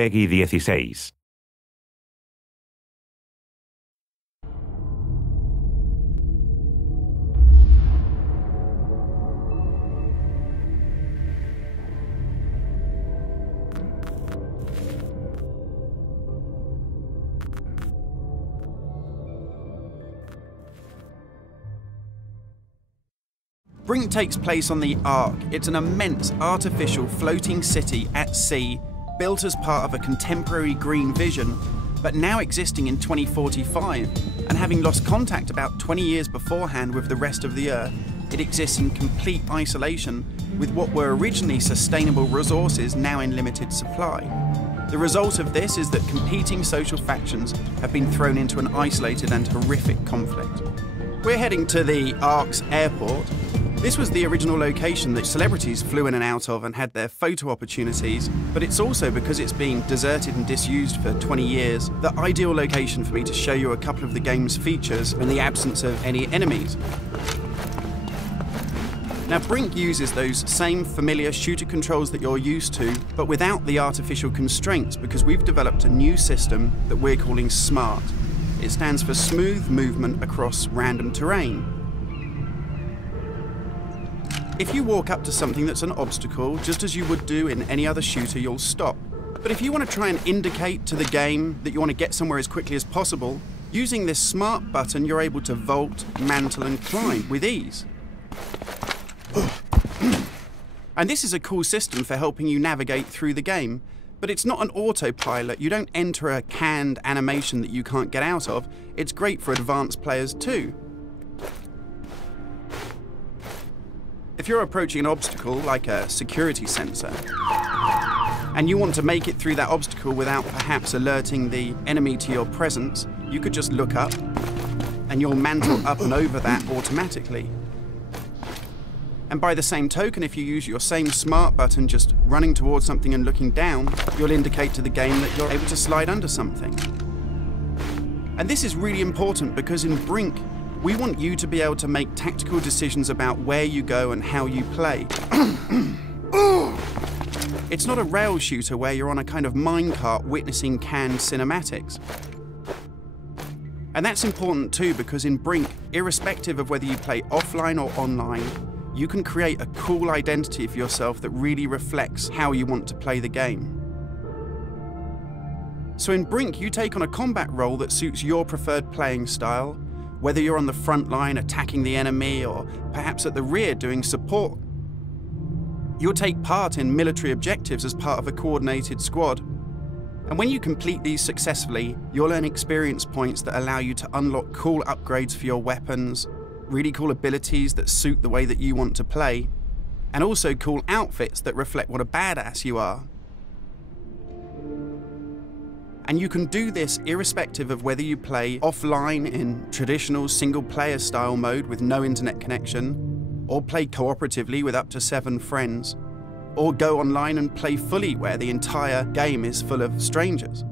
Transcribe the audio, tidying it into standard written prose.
Peggy 16. Brink takes place on the Ark. It's an immense artificial floating city at sea, built as part of a contemporary green vision, but now existing in 2045, and having lost contact about 20 years beforehand with the rest of the Earth, it exists in complete isolation, with what were originally sustainable resources now in limited supply. The result of this is that competing social factions have been thrown into an isolated and horrific conflict. We're heading to the Ark's airport. This was the original location that celebrities flew in and out of and had their photo opportunities, but it's also, because it's been deserted and disused for 20 years, the ideal location for me to show you a couple of the game's features in the absence of any enemies. Now, Brink uses those same familiar shooter controls that you're used to, but without the artificial constraints, because we've developed a new system that we're calling SMART. It stands for Smooth Movement Across Random Terrain. If you walk up to something that's an obstacle, just as you would do in any other shooter, you'll stop. But if you want to try and indicate to the game that you want to get somewhere as quickly as possible, using this SMART button, you're able to vault, mantle, and climb with ease. And this is a cool system for helping you navigate through the game, but it's not an autopilot. You don't enter a canned animation that you can't get out of. It's great for advanced players too. If you're approaching an obstacle, like a security sensor, and you want to make it through that obstacle without perhaps alerting the enemy to your presence, you could just look up, and you'll mantle up and over that automatically. And by the same token, if you use your same SMART button just running towards something and looking down, you'll indicate to the game that you're able to slide under something. And this is really important because in Brink, we want you to be able to make tactical decisions about where you go and how you play. It's not a rail shooter where you're on a kind of minecart witnessing canned cinematics. And that's important too, because in Brink, irrespective of whether you play offline or online, you can create a cool identity for yourself that really reflects how you want to play the game. So in Brink, you take on a combat role that suits your preferred playing style, whether you're on the front line attacking the enemy or perhaps at the rear doing support. You'll take part in military objectives as part of a coordinated squad. And when you complete these successfully, you'll earn experience points that allow you to unlock cool upgrades for your weapons, really cool abilities that suit the way that you want to play, and also cool outfits that reflect what a badass you are. And you can do this irrespective of whether you play offline in traditional single-player style mode with no internet connection, or play cooperatively with up to 7 friends, or go online and play fully where the entire game is full of strangers.